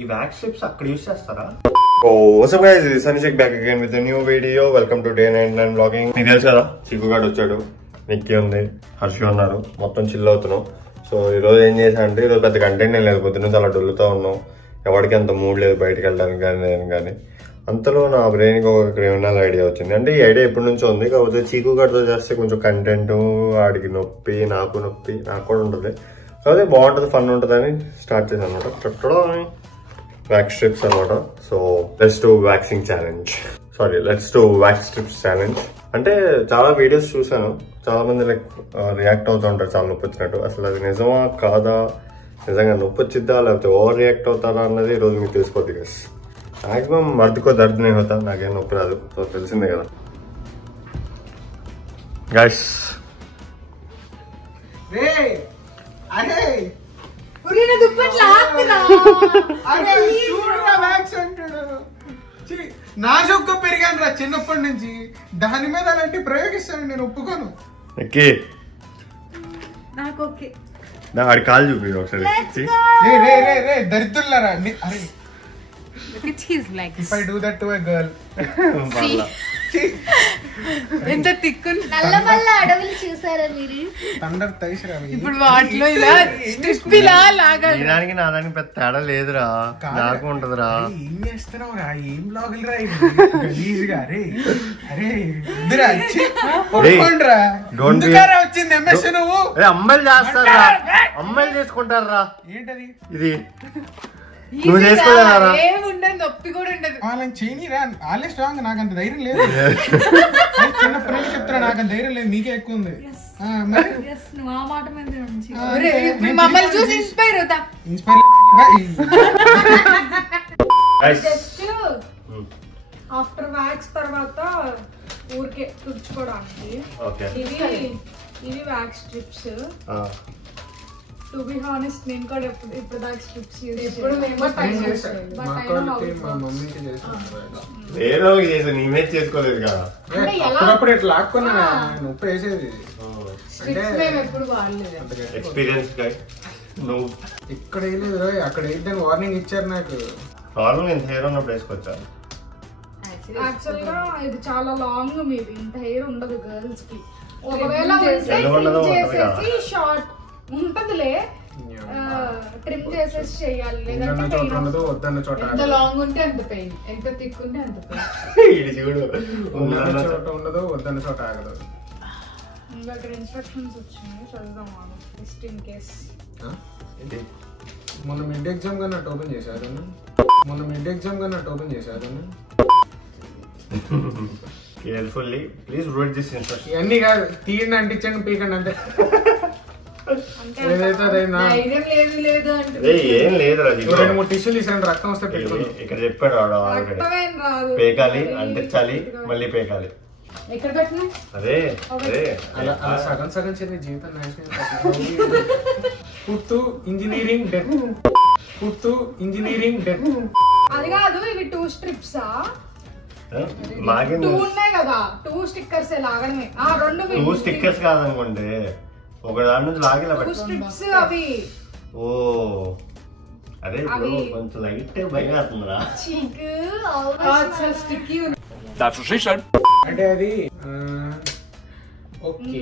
ఈ wax strips అక్కడ use చేస్తారా? What's up guys, this is Sunny Check back again with a new video. Welcome to Day 99 vlogging. మీకు తెలుసు కదా, చీకు గాడు వచ్చాడు, నిక్కీ ఉంది, హర్షి ఉన్నారు, మొత్తం చిల్ అవుతున్నాం. సో ఈరోజు ఏం చేసా అంటే, ఈరోజు పెద్ద కంటెంట్ ఏం లేదు, పొద్దున్న చాలా డొల్లుతో ఉన్నాం, ఎవరికి అంత మూడ్ లేదు బయటకు వెళ్ళడానికి కానీ నేను కానీ. అంతలో నా బ్రెయిన్కి ఒక క్రిమినల్ ఐడియా వచ్చింది. అంటే ఈ ఐడియా ఎప్పటి నుంచో ఉంది, కాకపోతే చీకు గాడితో చేస్తే కొంచెం కంటెంట్, ఆడికి నొప్పి, నాకు కూడా ఉంటుంది, కాకపోతే బాగుంటుంది, ఫన్ ఉంటుంది అని స్టార్ట్ చేశాను అనమాట. వ్యాక్స్ స్ట్రిప్స్ అనమాట. So let's do waxing challenge, let's do wax strips challenge. అంటే చాలా వీడియోస్ చూసాను, చాలా మంది లైక్ రియాక్ట్ అవుతూ ఉంటారు చాలా నొప్పి వచ్చినట్టు. అసలు అది నిజమా కాదా, నిజంగా నొప్పి వచ్చిద్దా లేకపోతే ఓవర్ రియాక్ట్ అవుతారా అన్నది ఈరోజు మీకు తెలిసిపోద్ది గైస్. మాక్సిమం మర్దుకో దర్ద్ నే అవుతా, నాకేం నొప్పి రాదు, సో తెలిసిందే కదా గైస్. నా జోక్కు పెరిగాను రా చిన్నప్పటి నుంచి, దాని మీద అలాంటి ప్రయోగిస్తాను నేను, ఒప్పుకోను. ఆడి కాలు చూపి ఒకసారి. దరిద్రులారా అరే, if I do that to a girl. ఎంత తిక్కు నల్లమల్ల అడవులు చూసారా మీరు? తండర్ తైసిరా ఇప్పుడు వాటిలో ఇలా స్ట్రిప్ ఇలా లాగాలి. దానికి నా దానికి పెద్ద తేడా లేదురా, నాకు ఉంటదిరా. ఏం చేస్తున్నావు రా, ఏం బ్లాగులు రా గలీజ్గా. అరే అరే వచ్చింది ఎంఎస్ నువ్వు. అమ్మాయిలు చేస్తారా, అమ్మాయిలు చేసుకుంటారా ఏంటది ఇది, నువ్వు చేసుకోలేదా? ఏముండదు, నొప్పి కూడా ఉండదు. వాళ్ళని చేయనిరా, వాళ్ళే స్ట్రాంగ్, నాకు అంత ధైర్యం లేదు. చిన్న ఫ్రెండ్ చెప్తారా, నాకు అంత ధైర్యం లేదు, నీకే ఎక్కువ ఉంది. మమ్మల్ని చూసి ఇన్స్పైర్ అవుతా. ఆఫ్టర్ వ్యాక్స్ తర్వాత ఊరికే తుడుచుకోవడానికి ఇవి wax strips. To be honest నేను కూడా ఇప్పుడు దాకా స్ట్రిప్స్ ఎప్పుడు చేసుకోలేదు కదా, అప్పుడప్పుడు ఇట్లా లాక్కున్నా నొప్పి వేసేది. ఎప్పుడు వాడలేదు ఎక్స్పీరియన్స్ నువ్వు ఇక్కడ వేయలేదు, అక్కడ వేద్దని వార్నింగ్ ఇచ్చారు నాకు. నేను హెయిర్ ఉన్నప్పుడు వేసుకోవచ్చా? యాక్చువల్ గా ఇది చాలా లాంగ్, మీది ఇంత హెయిర్ ఉండదు గర్ల్స్ కి. ఒకవేళ చేసేసి షార్ట్ ఉంటదిలే, ట్రిమ్ చేసేసి చెయ్యాలి, లేదంటే ఎంత లాంగ్ ఉంటే అంత పెయిన్, ఎంత థిక్ ఉంటే అంత పెయిన్. చూడు, చోట ఉండదు, వద్దన్న చోట ఆగదు. ఇంకా ఇక్కడ ఇన్స్ట్రక్షన్స్ వచ్చినాయి, చదువుదాం జస్ట్ ఇన్ కేస్. మొన్న మిడ్ ఎగ్జామ్ గా నాకు ఓపెన్ చేశారు. Carefully please read this instruction. ఇవన్నీ కాదు, తీయండి అంటించండి, పీకండి అంతే. ఏం లేదు, 2-3 టిష్యూలు ఇసండి, రక్తం వస్తే పెట్టుకోండి. ఇక్కడ చెప్పాడు పేకాలి, అంటించాలి, మళ్ళీ పేకాలి. అదే అలా సగం చేసే జీవితం పుట్టు ఇంజనీరింగ్ డెత్. అది కాదు, ఇవి 2 స్ట్రిప్స్ ఉన్నాయి కదా, 2 స్టిక్కర్స్ లాగడమే. 2 స్టిక్కర్స్ కాదనుకోండి, ఒక దాని నుంచి లాగేలా స్ట్రిప్స్ అవి. ఓ అదే కొంచెం లైట్ భయం అవుతుందిరా. అంటే అది ఓకే.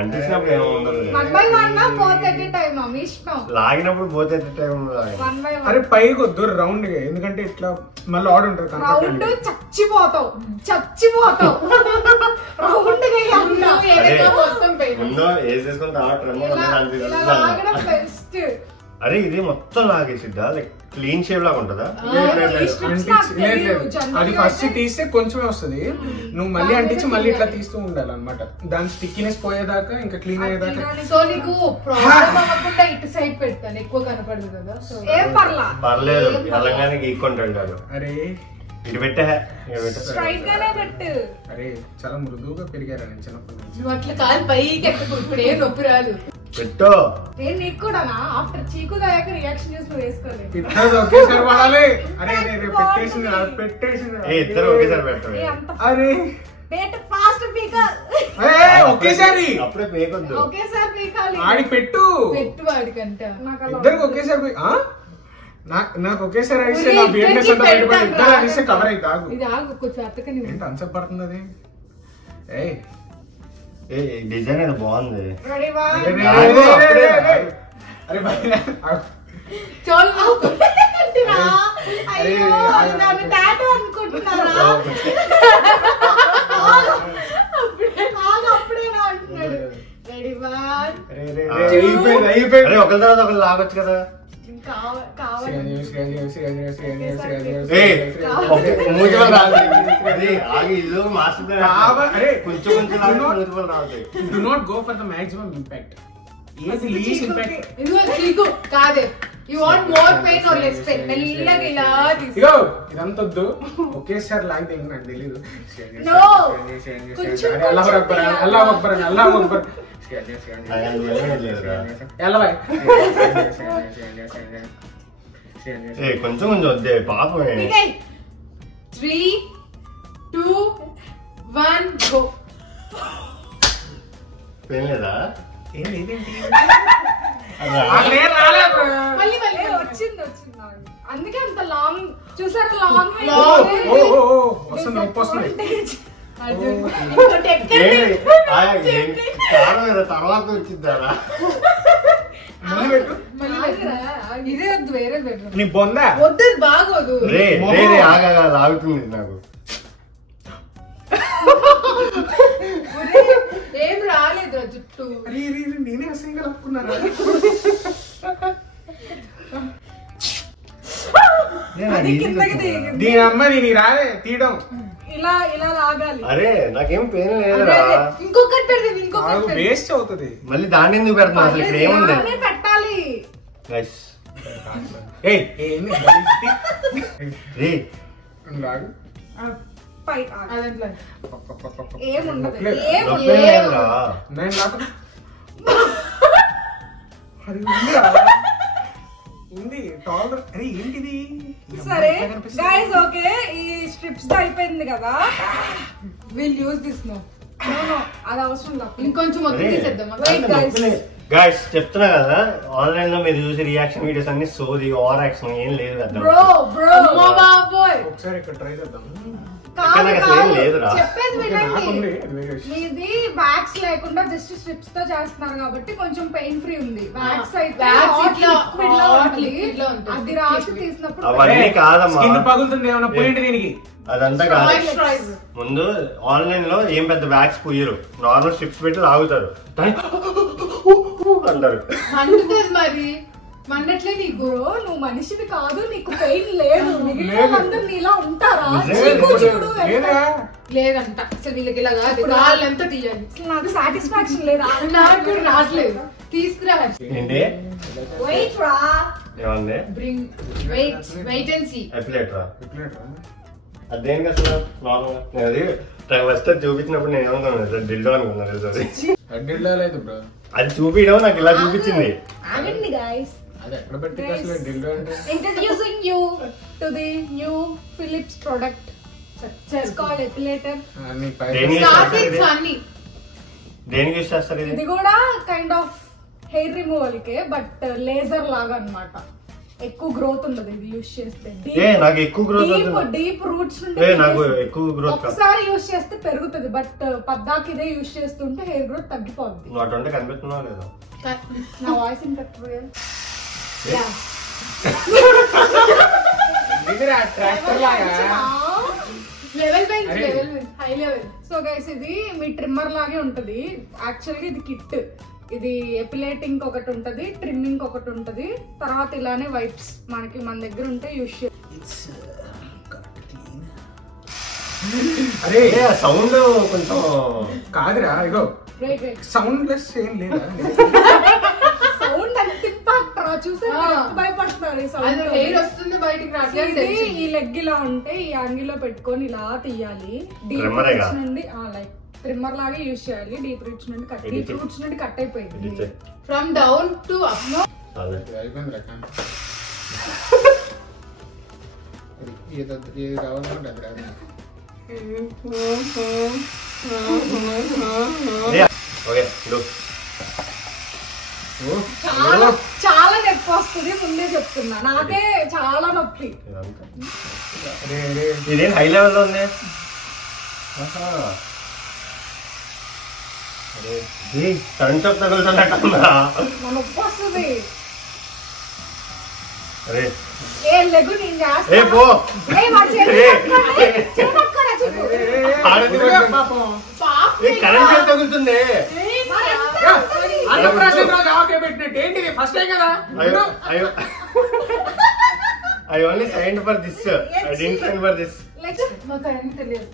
అంటించినప్పుడు ఏముండదు, లాగినప్పుడు పోతే టైం. అరే పైకి వద్దు, రౌండ్ గా, ఎందుకంటే ఇట్లా మళ్ళీ ఆర్డర్ ఉంటుంది. చచ్చిపోతావు ముందో వేసేసుకుని అరే ఇది మొత్తం లాగేసిద్దా, లైక్ క్లీన్ షేప్ లాగా ఉంటుందా? అది ఫస్ట్ తీస్తే కొంచెమే వస్తుంది, నువ్వు మళ్ళీ అంటించి మళ్ళీ ఇట్లా తీస్తూ ఉండాలి అనమాట, దాని స్టిక్కినెస్ పోయేదాకా, ఇంకా క్లీన్ అయ్యేదాకా. సో నీకు ప్రాబ్లం అవ్వకుండా ఇటు సైడ్ పెడతాను, ఎక్కువ కనపడదు కదా. ఏం పర్లేదు, తెలంగాణ గీక్కుంటాడు కాదు. అరే ఇటు పెట్టే, స్ట్రైట్ గానే పెట్టు. అరే చాలా మృదువుగా పెరిగారా నేను చిన్నప్పటి నుంచి. నువ్వు అట్లా కాలు పైకి ఎక్కకు, ఇప్పుడు ఏం నొప్పి రాదు. పెట్టు. నీకు కూడా ఆఫ్టర్ చీకు దాకా రియాక్షన్ చేసి నువ్వు వేసుకోలేదు. ఇద్దరు ఒకేసారి పడాలి. అరే పెట్టేసింది. ఇద్దరు ఒకేసారి పెట్టాలి. అరే ఫాస్ట్ పీకాలి. ఒకేసారి అప్పుడే పేకొద్దు. ఒకేసారి పీకాలి. ఆడి పెట్టు వాడికంటే ఇద్దరికి ఒకేసారి నాకు ఒకేసారి అడిస్తే నా బిఎన్ఎస్ అంతా బయటపడి ఇద్దరు అడిస్తే కవర్ అయితే ఆగు. ఇది ఆగు కొంచెం అత్తకని ఏంటి అన్సెప్ పడుతుంది అది? డిజైన్ అయితే బాగుంది. Ready one. అరే అయ్యో నన్ను టాటూ అనుకుంటున్నారా? అప్పుడేనా అంటున్నాడు. Ready one. అరే ఒకరి తర్వాత ఒకరు లాగొచ్చు కదా. కావాలి. Do not go for the maximum impact. కాదే you want more pain or less pain మెల్లగా ఇలా ఇగో ఇదంతా వద్దు ఒకేసారి లాగితే నాకు తెలియదు. అల్లాహ్ అక్బర్ అల్లాహ్ అక్బర్ అల్లాహ్ అక్బర్ కొంచెం కొంచెం వద్దే పాపం. 3 2 1 గో. పెయిన్ లేదా? మళ్ళీ వచ్చింది. అందుకే అంత లాంగ్ చూసారు. లాంగ్ తర్వాత వచ్చిందా? ఇదే వద్దు వేరే బెడ్రూమ్. నీ బొందా వద్దు బాగోదు. ఆగా లాగుతుంది నాకు. ఏం రాలేదు జుట్టు. నేనే అసహ్యంగా లాక్కున్నారా? దీని అమ్మ దీని రాలే తీయడం. ఇలా ఇలా లాగాలి. అరే నాకేం పెయిన్ లేదురా. ఇంకొకటి పెడతాను ఇంకొకటి వేస్ట్ అవుతుంది. మళ్ళీ దాన్ని ఎందుకు పెడతాను అసలు? ఇక్కడ ఏముంది పెట్టాలి. ఏంటిది? సరే గైస్ ఓకే ఈ స్ట్రిప్స్ తో అయిపోయింది కదా. Will use this no. అది అవసరం లేదు. ఇంకొంచెం మొత్తం తీసేద్దాం. గైస్ చెప్తున్నా కదా ఆన్లైన్ లో మీరు చూసి రియాక్షన్ వీడియోస్ అన్ని సోది ఓవర్ యాక్షన్ ఏం లేదు కదా. ఒకసారి ఇక్కడ ట్రై చేద్దాం. చెప్పేది వినండి. ఇది వ్యాక్స్ లేకుండా జస్ట్ స్ట్రిప్స్ తో చేస్తున్నారు కాబట్టి కొంచెం పెయిన్ ఫ్రీ ఉంది. వ్యాక్స్ అయితే అది రాసి తీసినప్పుడు అవన్నీ కాదమ్మా. పగులుతుంది ఏమన్నా పోయింది దీనికి. అదంతా కాదు. ముందు ఆన్లైన్ లో ఏం పెద్ద వ్యాక్స్ పోయారు, నార్మల్ స్ట్రిప్స్ పెట్టి లాగుతారు అంటారు. మరి మన్నట్లే నీకు నువ్వు మనిషివి కాదు, నీకు పెయిన్ లేదు. అందరు నీలా ఉంటారా? లేదంట అసలు వీళ్ళకి ఇలా కాదు. వాళ్ళంతా తీయాలి. నాకు సాటిస్ఫాక్షన్ లేదా? నాకు రావట్లేదు. తీసుకురా. ఏంటి వెయిట్ రా. ఏమంది? Bring wait and see. అప్లేటరా? అదేంటి అసలు నార్మల్ గా అది ఫస్ట్ చూపించినప్పుడు నేను ఏమనుకున్నాను దిల్డో అనుకున్నాను. అది చూపించడం నాకు ఇలా చూపించింది. ఆగండి గైస్. అది ఎక్కడ పెట్టి అసలు దిల్డో అంటే introducing you to the new Philips product. It's called epilator. దేనికి యూస్ చేస్తారు ఇది? ఇది కూడా కైండ్ ఆఫ్ హెయిర్ రిమూవల్ కే బట్ లేజర్ లాగా అన్నమాట. ఎక్కువ గ్రోత్ ఉండదు ఇది యూస్ చేస్తే. నాకు ఎక్కువ గ్రోత్ డీప్ రూట్స్ నాకు ఎక్కువ గ్రోత్ ఒకసారి యూస్ చేస్తే పెరుగుతుంది బట్ పద్దాకి ఇదే యూస్ చేస్తుంటే హెయిర్ గ్రోత్ తగ్గిపోద్ది. నాట్ కనిపిస్తున్నావు లేదా? నా వాయిస్ ఇంకా హై లెవెల్. సో గైస్ ఇది మీ ట్రిమ్మర్ లాగే ఉంటది. యాక్చువల్గా ఇది కిట్. ఇది ఎపిలేటింగ్ ఒకటి ఉంటది, ట్రిమ్మింగ్ ఒకటి ఉంటది, తర్వాత ఇలానే వైప్స్ మనకి మన దగ్గర ఉంటే యూస్ అరే సౌండ్ కొంచెం కాదురా. ఇగో సౌండ్ లెస్ ఏం లేదా? సౌండ్ అంత ఇంపాక్ట్ రా. చూసారా భయపడుతున్నారు. హెయిర్ వస్తుంది బయటికి రావట్లేదు. ఈ లెగ్ ఇలా ఉంటే ఈ యాంగిల్ లో పెట్టుకొని ఇలా తీయాలి. డీప్ నుండి లైక్ ట్రిమ్మర్ లాగా యూజ్ చేయాలి. డీప్ రూట్స్ నుండి కట్ అయిపోయింది. From down to up. Okay చాలా చాలా నొప్పి వస్తుంది ముందే చెప్తున్నా, నాకే చాలా నొప్పి. ఇదేం హై లెవెల్ లో ఉంది. కరెంట్ షాక్ తగులుతున్నట్టుందా? నొప్పి వస్తుంది. అరే ఏ లెగు నేను చేస్తా. ఏ పో కరెంట్ షాక్ తగులుతుంది. ఏంటిది ఫస్ట్ టైం కదా. I only signed for this. I didn't sign for this. మాకు అన్నీ తెలియదు.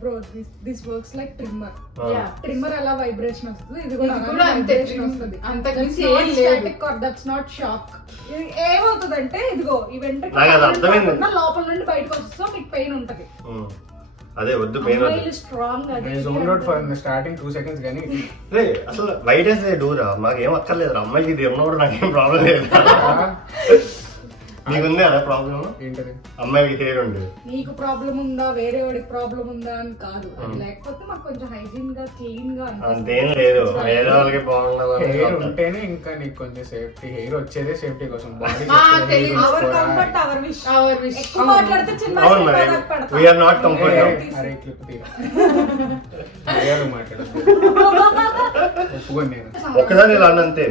Bro, this works like trimmer. Yeah. Trimmer అలా వైబ్రేషన్ వస్తుంది, ఇది కూడా అంతే వైబ్రేషన్ వస్తుంది. అంతకుమించి ఏం లేదు. That's not shock. ఏమవుతుందంటే ఇదిగో ఈ వెంట్రుక నాకు అది అర్థమైంది. లోపల నుండి బయటకు వస్తుందో మీకు పెయిన్ ఉంటది. అదే వద్దు పెయిన్ స్ట్రాంగ్ స్టార్టింగ్ 2 seconds కానీ అసలు వైట్ వేసే డూరా మాకేం అక్కర్లేదు. అమ్మాయికి ఇది ఉన్నప్పుడు నాకేం ప్రాబ్లం లేదు. నీకుంది అదే ప్రాబ్లం. ఏంటది? అమ్మాయికి హెయిర్ ఉంది. నీకు ప్రాబ్లం ఉందా వేరే వాడికి ప్రాబ్లం ఉందా అని కాదు, లేకపోతే మాకు కొంచెం హైజీన్ గా క్లీన్ గా అంతేం లేదు. వేరే వాళ్ళకి హెయిర్ బాగుండదు ఉంటేనే ఇంకా నీకు కొంచెం సేఫ్టీ. హెయిర్ వచ్చేదే సేఫ్టీ కోసం. Hour comfort our wish. ఎక్కువ మాట్లాడితే చిన్న అవును మరి వీఆర్ నాట్ కంఫర్ట్. అరే క్లిప్ తీరా మాట్లాడు. ఒప్పుకోండి నేను ఒక్కసారి ఇలా అంతే.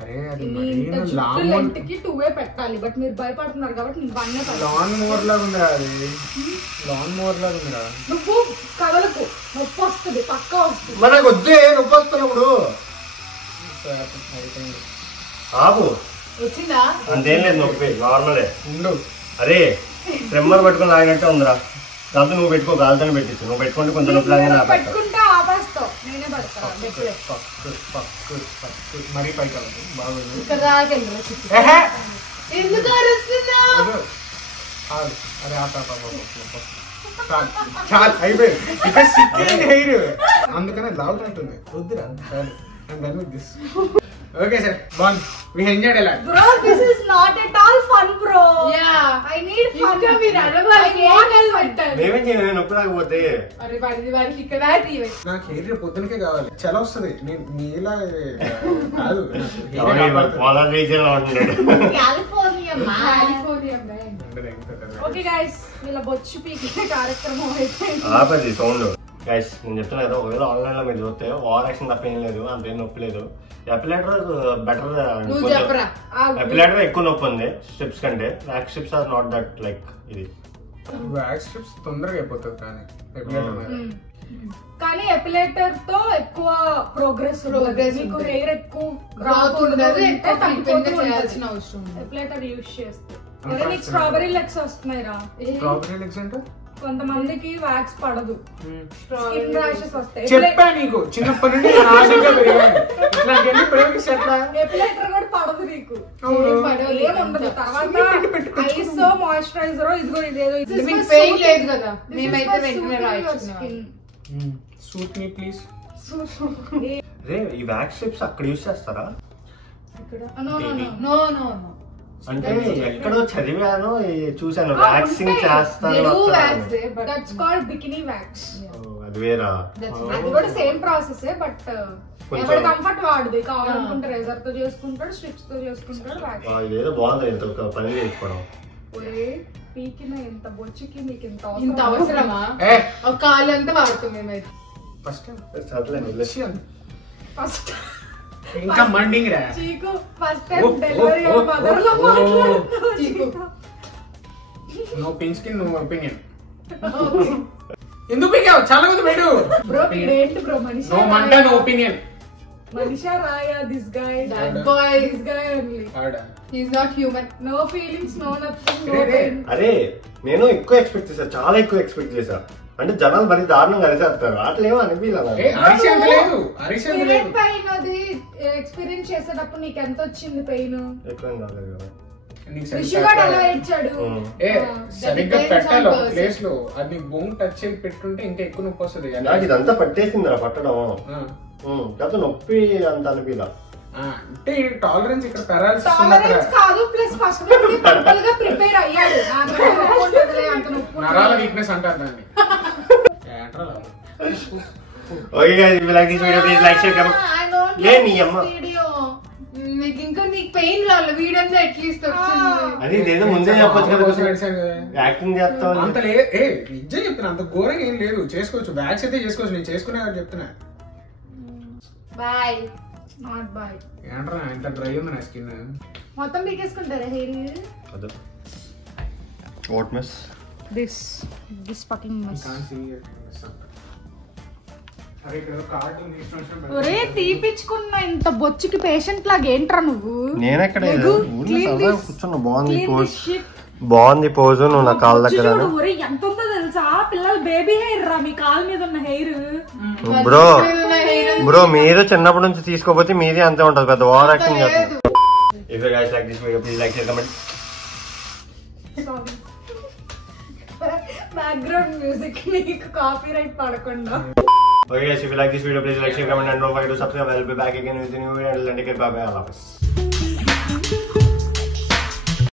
అరే అది ఇంటికి 2 పెట్టాలి, బట్ మీరు భయపడుతున్నారు కాబట్టి లాన్ మోర్ లాగా ఉందిరా. అది లాన్ మోర్ లాగా ఉందిరా. నువ్వు కదలకు, నొప్పి వస్తుంది పక్కా వస్తుంది. మనకు వద్దే నొప్పి వస్తున్నప్పుడు ఆపు. వచ్చిందా? అంతేం లేదు నొప్పి నార్మలే ఉండు. అరే ట్రిమ్మర్ పట్టుకుని లాగినట్టే ఉందిరా. కాబట్టి నువ్వు పెట్టుకో, గాలితో పెట్టించు. నువ్వు పెట్టుకుంటే కొంచెం నొప్పి లాగా పెట్టుకుంటే ఆపేస్తావు, నేనే పడతాను. మరీ పైకి అవ్వదు బాగోదు. ఇక్కడ రాకెళ్ళి ఎందుకు అరుస్తున్నావు? అరే చాలు అయిపోయింది. ఇక్కడ సిక్కింది హెయిర్, అందుకనే లాగుతుంటుంది. వద్దురా ఓకే సార్ బాన్ వి ఎంజాయ్డ్ అలా. Bro, this is not at all fun, bro. Yeah, I need fun. ఇంకా మీరు అడగాలి ఏం పెట్టారు. మేమేం చేయను, నొప్పి రాకపోతే. అరే వాడికి ఇక్కడ నాకు హెయిర్ రేపు పొద్దునకే కావాలి. చాలా వస్తుంది. నేను నీలా కాదు. ఓకే గైస్, ఇలా బొచ్చు పీకే కార్యక్రమం అయితే ఆపది సౌండ్. గైస్ నేను చెప్తున్నా కదా, ఒకవేళ ఆన్లైన్ లో మీరు చూస్తే ఓవర్ యాక్షన్ తప్ప ఏం లేదు, అంతేం నొప్పి లేదు. Epilator better. ఎపిలేటర్ ఎక్కువ నొప్పి ఉంది స్ట్రిప్స్ కంటే. Wax strips are not that like ఇది. వ్యాక్స్ స్ట్రిప్స్ తొందరగా అయిపోతుంది కానీ ఎపిలేటర్ తో ఎక్కువ ప్రోగ్రెస్ మీకు హెయిర్ ఎక్కువ రాతుండదు, చేయాల్సిన అవసరం. ఎపిలేటర్ యూజ్ చేస్తే నీకు స్ట్రాబెరీ లెగ్స్ వస్తున్నాయి రా. స్ట్రాబెరీ లెగ్స్ అంటే కొంతమందికి వ్యాక్స్ పడదు, స్కిన్ ర్యాషెస్ వస్తాయి. చెప్పా నీకు చిన్నప్పటి నుండి ఎపిలేటర్ కూడా పడదు నీకు, ఏముండదు. తర్వాత ఐస్ మాయిశ్చరైజర్ ఇదిగో ఇదేదో పెయిన్ లేదు కదా, మేమైతే వెంటనే రాయించుకున్నాం. Suit me please. రే ఈ వ్యాక్స్ స్ట్రిప్స్ అక్కడ యూజ్ చేస్తారా? నో అంటే ఎక్కడో చదివాను చూసాను వ్యాక్సింగ్ చేస్తారు. అది వేరా? అది కూడా సేమ్ ప్రాసెస్, బట్ ఎవరి కంఫర్ట్ వాడుది. కావాలనుకుంటే రేజర్ తో చేసుకుంటాడు, స్ట్రిప్స్ తో చేసుకుంటాడు. ఇదేదో బాగుంది, ఇంత పని చేసుకోవడం. పీకిన ఇంత బొచ్చుకి మీకు ఇంత అవసరమా? ఒక కాలు అంతా వాడుతాం మేమైతే. ఫస్ట్ ఇంకా మండింగ్ రా చీకు. ఫస్ట్ టైం డెలివరీ మదర్ లో మాట్లాడుతున్నా చీకు. నో పిన్స్కిన్ నో ఒపీనియన్. ఎందుకు పీకావు? చాలా మంది పెట్టు. బ్రో ఏంటి బ్రో మనిషి? నో మంట నో ఒపీనియన్. మనిషా రాయా? This guy that boy this guy only. He is not human. No feelings no nothing no pain. అరే నేను ఎక్కువ ఎక్స్పెక్ట్ చేశా, చాలా ఎక్కువ ఎక్స్పెక్ట్ చేశా. అంటే జనాలు మరి దారుణంగా అరిచేస్తారు, అట్లేమో అనిపించలేదు. ఎక్స్పీరియన్స్ చేసేటప్పుడు నీకు ఎంత వచ్చింది పెయిన్? ఎక్కువ కాలేదు కదా. సరిగ్గా పెట్టాలి ఒక ప్లేస్ లో. అది బోన్ టచ్ చేసి పెట్టుకుంటే ఇంకా ఎక్కువ నొప్పి వస్తుంది. నాకు ఇదంతా పట్టేసిందిరా పట్టడం. కాదు నొప్పి అంత అనిపిలా. అంటే టాలరెన్స్ ఇక్కడ పెరాలిసిస్ టాలరెన్స్ కాదు ప్లస్ ఫస్ట్ మెంటల్ గా ప్రిపేర్ అయ్యాడు. నరాల వీక్నెస్ అంటారు దాన్ని. Okay guys, if you like this video please like share comment. ఏ నీ అమ్మ నీకు ఇంకా నీకు పెయిన్ రావాలి వీడియో అట్లీస్ట్ వచ్చింది. అది ఏదో ముందే చెప్పొచ్చు కదా, యాక్టింగ్ చేస్తావు అంత లే. నిజం చెప్తున్నా, అంత ఘోరంగా ఏం లేదు. చేసుకోవచ్చు, వ్యాక్స్ అయితే చేసుకోవచ్చు. నేను చేసుకునే చెప్తున్నా. Boy not boy. ఏంట్రా ఇంత డ్రై ఉంది నా స్కిన్. మొత్తం పీకేసుకుంటారా హెయిర్? అదే what miss this fucking miss. కార్డు ఒరే తీపిచ్చుకున్న ఇంత బొచ్చుకి పేషెంట్ లాగా ఏంట్రా నువ్వు? నేనెక్కడ కూర్చున్నా. బాగుంది పోజ్, బాగుంది పోజ్. నువ్వు నా కాళ్ళ దగ్గర ఒరే ఎంత ఉందో తెలుసా? పిల్లలు బేబీ హెయిర్ రా మీ కాళ్ళ మీద ఉన్న హెయిర్. బ్రో మీరు చిన్నప్పటి నుంచి తీసుకోపోతే మీది అంతే ఉంటది, పెద్ద ఓవర్ యాక్టింగ్ చేస్తారు. If you guys like this video please like share comment. Background music నీకు కాపీరైట్ పడకుండా. Okay guys, if you like this video, please like, share, comment and don't forget to subscribe. I'll be back again with a new video. Until then, take care, bye bye, Allah Hafiz.